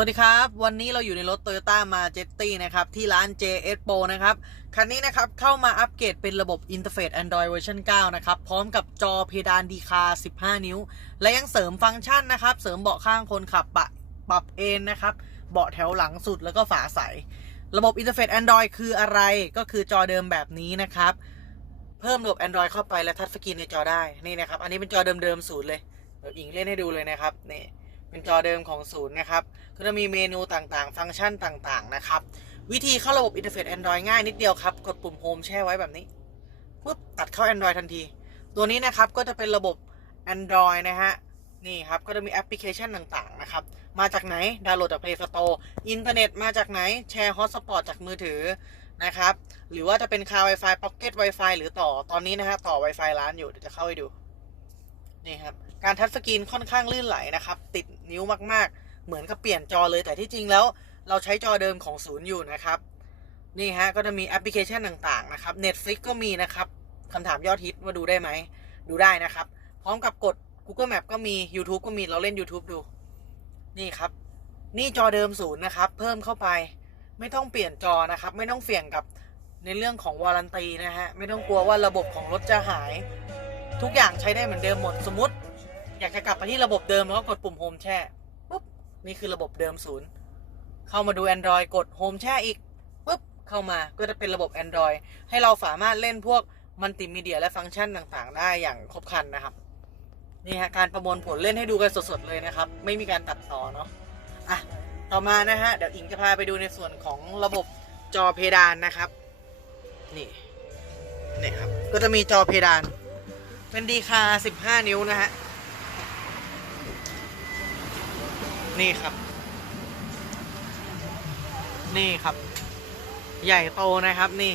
สวัสดีครับ วันนี้เราอยู่ในรถ Toyota m a j e t i นะครับ ที่ร้าน JS Pro นะครับ คันนี้นะครับ เข้ามาอัปเกรดเป็นระบบ Interface Android เวอร์ชัน9นะครับ พร้อมกับจอเพดานดีคา 15 นิ้ว และยังเสริมฟังก์ชันนะครับ เสริมเบาะข้างคนขับปะปรับเอนนะครับ เบาะแถวหลังสุดแล้วก็ฝาใส ระบบ Interface Android คืออะไรก็คือจอเดิมแบบนี้นะครับ เพิ่มระบบ Android เข้าไปและทัชสกรีนในจอได้นี่นะครับอันนี้เป็นจอเดิมๆศูนย์เลยเดี๋ยวอิงเล่นให้ดูเลยนะครับนี่ เป็นจอเดิมของศูนย์นะครับ ก็จะมีเมนูต่างๆ ฟังก์ชันต่างๆ นะครับ วิธีเข้าระบบ Interface Android ง่ายนิดเดียวครับ กดปุ่ม Home แช่ไว้แบบนี้ปุ๊บตัดเข้า Android ทันที ตัวนี้นะครับก็จะเป็นระบบ Android นะฮะ นี่ครับก็จะมีแอปพลิเคชันต่างๆ นะครับ มาจากไหน ดาวน์โหลดจาก Play Store อินเทอร์เน็ตมาจากไหน แชร์ฮอตสปอตจากมือถือนะครับ หรือว่าจะเป็นคา Wi-Fi Pocket Wi-Fi หรือต่อ ตอนนี้นะฮะต่อ Wi-Fi ร้านอยู่เดี๋ยวจะเข้าให้ดู นี่ครับการทัชสกรีนค่อนข้างลื่นไหลนะครับ ติดนิ้วมากๆ เหมือนกับเปลี่ยนจอเลยแต่ที่จริงแล้ว เราใช้จอเดิมของศูนย์อยู่นะครับ นี่ฮะก็จะมีแอปพลิเคชันต่างๆนะครับ Netflix ก็มีนะครับคำถามยอดฮิตว่าดูได้ไหม ดูได้นะครับ พร้อมกับกด Google Map ก็มี YouTube ก็มีเราเล่น YouTube ดู นี่ครับ นี่จอเดิมศูนย์นะครับ เพิ่มเข้าไป ไม่ต้องเปลี่ยนจอนะครับ ไม่ต้องเสี่ยงกับในเรื่องของวารันตีนะฮะ ไม่ต้องกลัวว่าระบบของรถจะหาย ทุกอย่างใช้ได้เหมือนเดิมหมดสมมติ อยากจะกลับไปที่ระบบเดิมแล้วก็กดปุ่มโฮมแช่ปุ๊บนี่คือระบบเดิมศูนย์เข้ามาดู Android กดโฮมแช่อีกปุ๊บเข้ามาก็จะเป็นระบบ Android ให้เราสามารถเล่นพวกมัลติมีเดียและฟังก์ชันต่างๆ ได้อย่างครบครันนะครับนี่ฮะการประมวลผลเล่นให้ดูกันสดๆเลยนะครับ ไม่มีการตัดต่อเนาะอะต่อมานะฮะเดี๋ยวอิงจะพาไปดูในส่วนของระบบจอเพดานนะครับ นี่นี่ครับก็จะมีจอเพดาน เป็นดีคา15 นิ้วนะฮะ นี่ครับ นี่ครับ ใหญ่โตนะครับนี่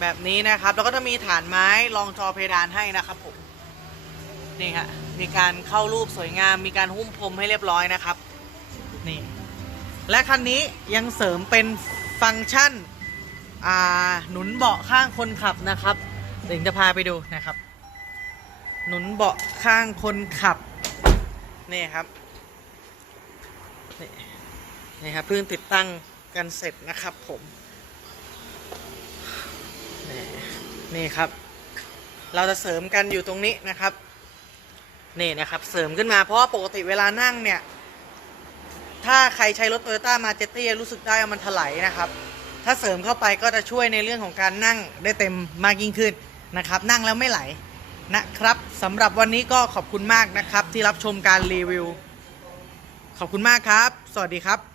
แบบนี้นะครับ แล้วก็จะมีฐานไม้รองจอเพดานให้นะครับผม นี่ฮะ มีการเข้ารูปสวยงาม มีการหุ้มพรมให้เรียบร้อยนะครับ นี่ และคันนี้ยังเสริมเป็นฟังก์ชันอ่าหนุนเบาะข้างคนขับนะครับ เดี๋ยวจะพาไปดูนะครับ หนุนเบาะข้างคนขับ นี่ครับ นี่ครับเพิ่งติดตั้งกันเสร็จนะครับผม นี่ครับ เราจะเสริมกันอยู่ตรงนี้นะครับ นี่นะครับเสริมขึ้นมาเพราะว่าปกติเวลานั่งเนี่ยถ้าใครใช้รถโตโยต้ามาเจตตี้รู้สึกได้ว่ามันถลายนะครับ ถ้าเสริมเข้าไปก็จะช่วยในเรื่องของการนั่งได้เต็มมากยิ่งขึ้น นะครับ นั่งแล้วไม่ไหลนะครับสำหรับวันนี้ก็ขอบคุณมากนะครับ ที่รับชมการรีวิว ขอบคุณมากครับ สวัสดีครับ